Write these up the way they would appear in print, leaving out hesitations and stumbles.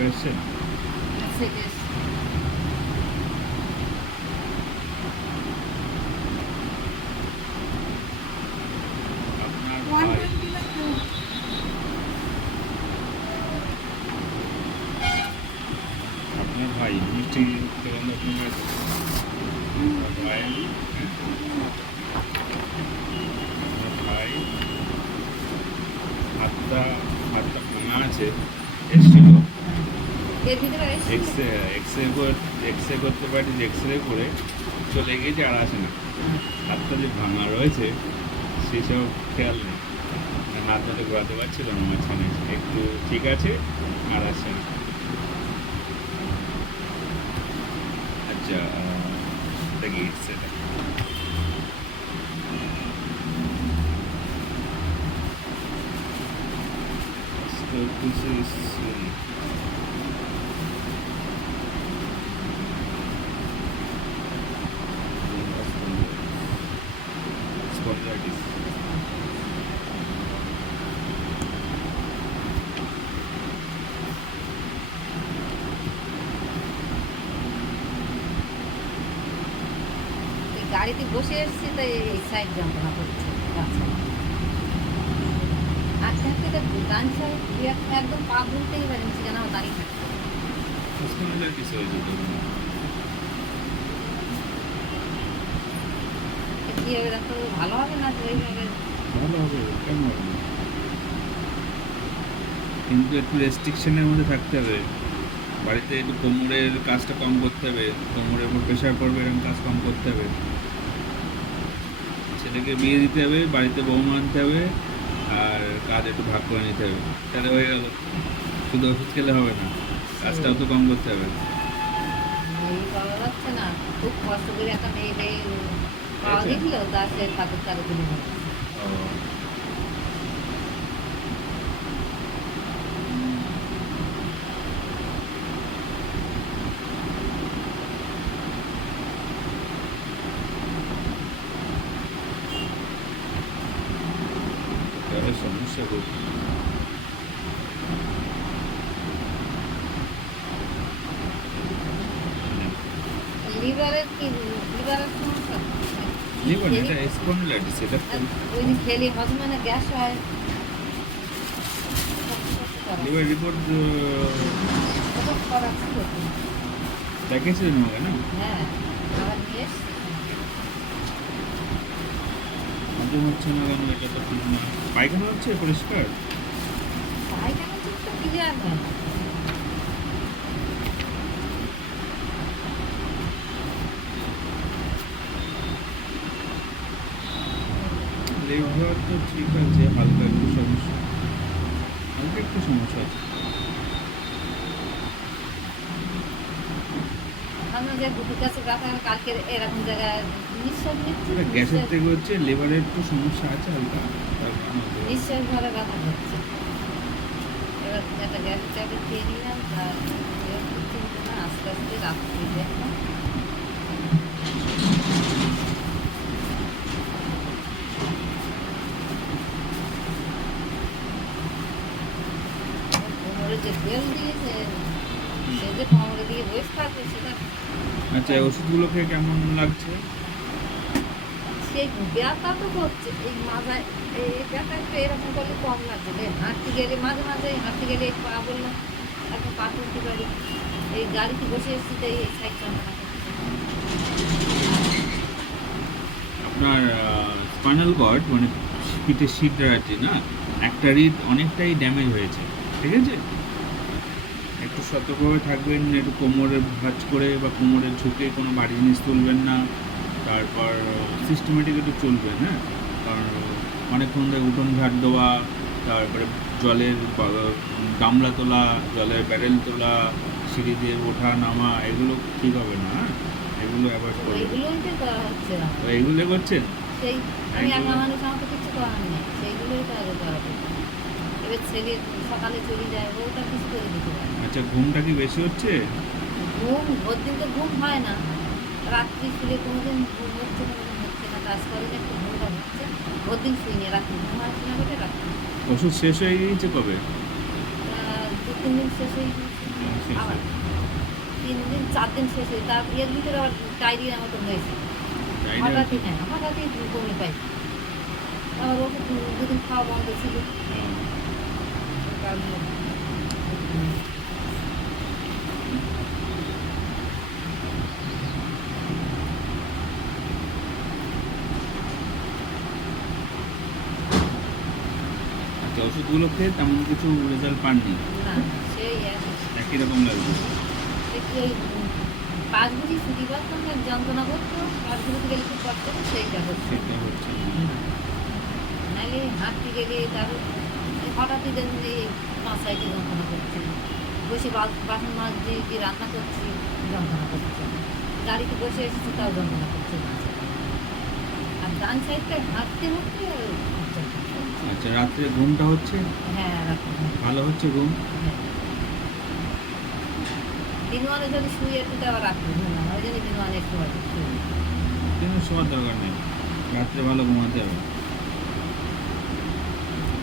চেপে এসছেন? আপনার ভাই মিষ্টি খেলেন আপনার ভাই? আপনার ভাই হাতটা হাতটা ভাঙা আছে, এসেছিল এক্সরে করতে পারি, এক্সরে করে চলে গিয়েছে, আর আসে না। হাতটা যে ভাঙা রয়েছে সেসব খেয়াল নেই, হাত ধরে ঘোরাতে পারছিল না, মাঝখানে একটু ঠিক আছে আর আসছে না। আচ্ছা, দেখি সেটা spondylitis. গাড়িতে বসে এসেছি তাই এই সাইড যন্ত্রণা করছে। আজকে থেকে গান ছাড়া একদম পা ভুলতেই পারিনি, সেখানে আমার দাঁড়িয়ে থাকতে Spondylitis হয়েছে তো। কীভাবে দেখো ভালো হবে না তো এইভাবে? ভালো হবে, কেন হবে না? কিন্তু একটু রেস্ট্রিকশনের মধ্যে থাকতে হবে। বাড়িতে একটু কোমরের কাজটা কম করতে হবে, কোমরের উপর প্রেশার পড়বে এরকম কাজ কম করতে হবে। ছেলেকে বিয়ে দিতে হবে, বাড়িতে বৌমা আনতে হবে, আর কাজ একটু ভাগ করে নিতে হবে, তাহলে হয়ে গেল। শুধু ওষুধ খেলে হবে না, কাজটাও তো কম করতে হবে। এই পাওয়া যাচ্ছে না, খুব কষ্ট করে একটা মেয়েকে পাওয়া গেছিল, তা সে ঠাকুর কারো দিলে সমস্যা খুব। লিভারের কি লিভারের সমস্যা? লিভার এটা স্পন্ডিলাইটিস, এটা ওই যে খেলে মাঝে মাঝে গ্যাস হয়। লিভার রিপোর্ট দেখিয়েছিলেন আমাকে না? হ্যাঁ, আবার নিয়ে এসছি। হজম হচ্ছে না কেন, এটা তো ঠিক না। পায়খানা হচ্ছে পরিষ্কার? পায়খানা ঠিক তো ক্লিয়ার হয় না। লিভার তো ঠিক আছে, হালকা একটু সমস্যা, হালকা একটু সমস্যা আছে। আমরা যে গুটির কাছে ব্যথা, কালকে এরকম জায়গায় নিঃশ্বাস নিচ্ছি, গ্যাসের থেকে হচ্ছে, লিভারের একটু সমস্যা আছে হালকা, নিঃশ্বাস ভরে ব্যথা হচ্ছে। এবার একটা গ্যাসের ট্যাবলেট খেয়ে নিলাম, তার আস্তে আস্তে রাত্রি দেখলাম কোমরে যে বেল দিয়েছে, সে যে কোমরে দিয়ে বসে থাকে সেটা। আচ্ছা, ওষুধগুলো খেয়ে কেমন লাগছে? সেই ব্যথা তো হচ্ছে এই মাথায়, এই ব্যথা একটু এরকম করলে কম লাগছে। হাঁটতে গেলে মাঝে মাঝে হাঁটতে গেলে পা বললাম এখন পা তুলতে পারি, এই গাড়িতে বসে এসেছি তাই এই সাইড যন্ত্রণা করছে। আপনার স্পাইনাল কর্ড মানে পিঠের শিরটা আছে না, একটা রিড অনেকটাই ড্যামেজ হয়েছে, ঠিক আছে? একটু সতর্কভাবে থাকবেন, একটু কোমরের ভাঁজ করে বা কোমরের ঝুঁকে কোনো ভারী জিনিস তুলবেন না। তারপর সিস্টেমেটিক একটু চলবেন, হ্যাঁ? কারণ অনেকক্ষণ ধরে উঠোন ঝাড় দেওয়া, তারপরে জলের গামলা তোলা, জলের ব্যারেল তোলা, সিঁড়ি দিয়ে ওঠা নামা, এগুলো ঠিক হবে না, হ্যাঁ? এগুলো অ্যাভয়েড করবেন। এইগুলোই তো করা হচ্ছে না। তো এইগুলো করছেন? সেই আমি একা মানুষ, আমাকে কিছু করার নেই, সেইগুলোই তো আগে করা হচ্ছে। এবার ছেলে সকালে চলে যায়, ওটা কিছু করে দিতে পারে। আচ্ছা, ঘুমটা কি বেশি হচ্ছে? ঘুম ভোর দিন তো ঘুম হয় না, রাত্রি শুলে কোনোদিন ঘুম হচ্ছে কোনোদিন হচ্ছে না, কাজ করে না একটু ঘুমটা হচ্ছে। ভোর দিন শুই না, রাত্রি ঘুম হয় কিনা বলে রাত্রি। ওষুধ শেষ হয়ে গিয়েছে কবে? 2-3 দিন শেষ হয়ে গিয়েছে। আবার 3 দিন 4 দিন শেষে তার এর ভিতরে আবার ডায়রিয়ার মতন হয়েছে। হঠাৎই বমি পাই। আবার ওষুধ 2 দিন খাওয়া বন্ধ ছিল। সে কারণে আচ্ছা, ওষুধগুলো খেয়ে তেমন কিছু রেজাল্ট পাননি? না, সেই একই রকম লাগবে? একটু ওই পাঁচ বুঝি ছুটি পাচ্তাম না, যন্ত্রণা করতো, পাঁচ বুঝিতে গেলে খুব কষ্ট হতো, সেইটা হচ্ছে। সেটা হচ্ছে না। নাহলে হাঁটতে গেলে তার হঠাৎই দেখুন এই 5 সাইডে যন্ত্রণা করছে, বসে বাসন মাজছি কি রান্না করছি যন্ত্রণা করছে, গাড়িতে বসে এসেছি তাও যন্ত্রণা করছে মাঝে। আর ডান সাইডটা হাঁটতে হাঁটতে আচ্ছা, রাত্রে ঘুমটা হচ্ছে? হ্যাঁ রাখতে ভালো হচ্ছে ঘুম? হ্যাঁ, দিনওয়ানে যদি শুয়ে একটু আবার রাখতে ঘুম না, ওই জন্য দিনওয়ানে একটু শুয়ে। কিন্তু শোয়ার দরকার নেই, রাত্রে ভালো ঘুমাতে হবে।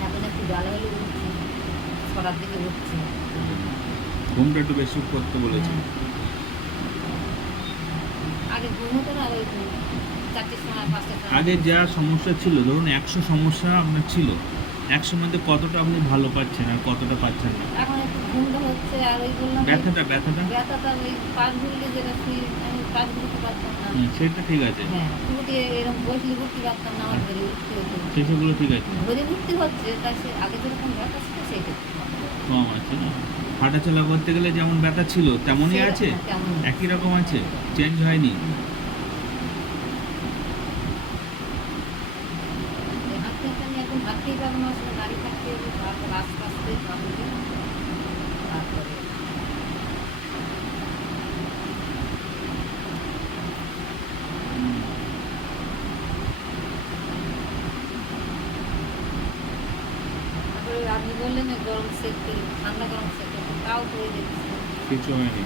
এখন একটু বেলা হলে উঠছি, 6টার দিকে উঠছি। ঘুমটা একটু বেশি করতে বলেছে। হ্যাঁ। আগে ঘুম হতো না, ওই 4টের সময় 5টার সময়। আগে যা সমস্যা ছিল, ধরুন 100 সমস্যা আপনার ছিল, 100 মধ্যে কতটা আপনি ভালো পাচ্ছেন আর কতটা পাচ্ছেন না? এখন একটু ঘুমটা হচ্ছে, আর ওই বললাম ব্যথাটা ওই পাশ ঘুরলে যেটা আমি পাশ ঘুরতে পারতাম না। সেটা ঠিক আছে, হ্যাঁ, উঠে এরকম বসলে উঠতে পারতাম না, আমার ধরে উঠতে হতো। সেসবগুলো ঠিক আছে, ধরে উঠতে হচ্ছে, তাই সে আগে যেরকম ব্যথা ছিল সেইটা কম আছে না? হাঁটাচলা করতে গেলে যেমন ব্যথা ছিল তেমনই আছে, কেমন একই রকম আছে, চেঞ্জ হয়নি? হাঁটতে হাঁটতে আমি এখন হাঁটতেই পারবো না, আসলে গাড়ি থাকতে হবে, তারপর আস্তে আস্তে ভাবলে তারপরে তারপরে আপনি বললেন না গরম সেক করি, ঠান্ডা গরম সেক করি, তাও করে দিচ্ছি। কিছু হয়নি।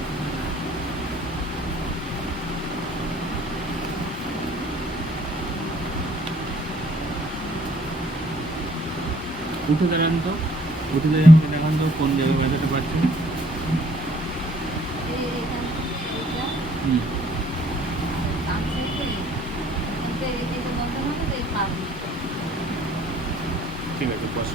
উঠে দাঁড়ান তো, উঠে দাঁড়িয়ে আমাকে দেখান তো কোন জায়গায় ব্যথাটা পাচ্ছেন। এই এখান এইটা হুম, ডান সাইডে এখানটা এই যে যন্ত্রণা হচ্ছে এই পা ঠিক আছে, বস।